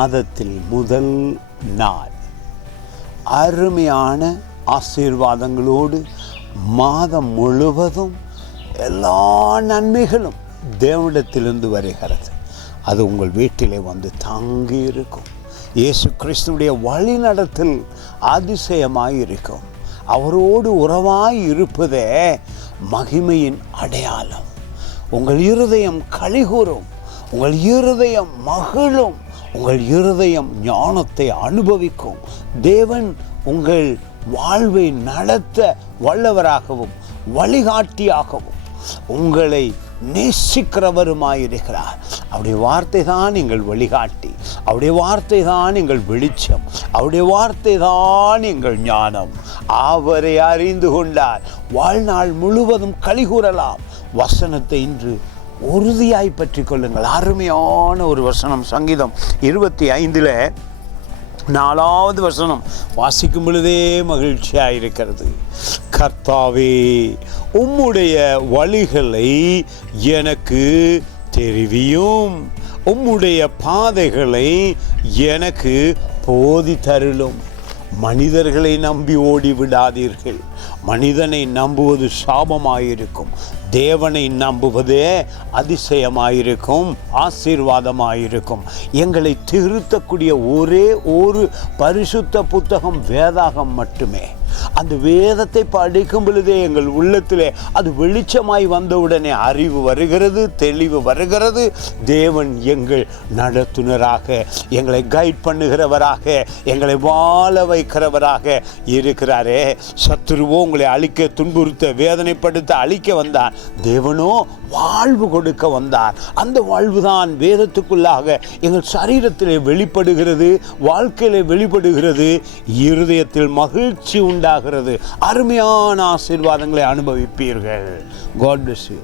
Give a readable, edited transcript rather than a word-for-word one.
மாதத்தில் முதல் நாள் அருமையான ஆசீர்வாதங்களோடு மாதம் முழுவதும் எல்லா நன்மைகளும் தேவனிடத்திலிருந்து வருகிறது. அது உங்கள் வீட்டிலே வந்து தங்கி இருக்கும். இயேசு கிறிஸ்துவுடைய வழி நடத்தல் அதிசயமாய் இருக்கும். அவரோடு உறவாய் இருப்பதே மகிமையின் அடையாளம். உங்கள் இருதயம் களிகூரும், உங்கள் இருதயம் மகிழும், உங்கள் இருதயம் ஞானத்தை அனுபவிக்கும். தேவன் உங்கள் வாழ்வை நடத்த வல்லவராகவும் வழிகாட்டியாகவும் உங்களை நேசிக்கிறவருமாயிருக்கிறார். அவருடைய வார்த்தை தான் எங்கள் வழிகாட்டி, அவருடைய வார்த்தை தான் எங்கள் வெளிச்சம், அவருடைய வார்த்தை தான் எங்கள் ஞானம். அவரை அறிந்து கொண்டார் வாழ்நாள் முழுவதும் களிகூறலாம். வசனத்தை இன்று உறுதியாய் பற்றி கொள்ளுங்கள். அருமையான ஒரு வசனம், சங்கீதம் 25 4வது வசனம் வாசிக்கும் பொழுதே மகிழ்ச்சியாக இருக்கிறது. கர்த்தாவே, உம்முடைய வழிகளை எனக்கு தெரிவியும், உம்முடைய பாதைகளை எனக்கு போதித்தருளும். மனிதர்களை நம்பி ஓடி விடாதீர்கள். மனிதனை நம்புவது சாபமாயிருக்கும். தேவனை நம்புவதே அதிசயமாயிருக்கும், ஆசீர்வாதமாயிருக்கும். எங்களை திருத்தக்கூடிய ஒரே ஒரு பரிசுத்த புத்தகம் வேதாகம் மட்டுமே. அந்த வேதத்தை படிக்கும் பொழுதே எங்கள் உள்ளத்திலே அது வெளிச்சமாய் வந்தவுடனே அறிவு வருகிறது, தெளிவு வருகிறது. தேவன் எங்கள் நடத்துனராக, எங்களை கைட் பண்ணுகிறவராக, எங்களை வாழ வைக்கிறவராக இருக்கிறாரே. சத்துருவோ உங்களை அழிக்க, துன்புறுத்த, வேதனைப்படுத்த, அழிக்க வந்தான். தேவனோ வாழ்வு கொடுக்க வந்தார். அந்த வாழ்வு தான் வேதத்துக்குள்ளாக எங்கள் சரீரத்திலே வெளிப்படுகிறது, வாழ்க்கையிலே வெளிப்படுகிறது. இருதயத்தில் மகிழ்ச்சி உண்டாகிறது. அருமையான ஆசீர்வாதங்களை அனுபவிப்பீர்கள். God bless you.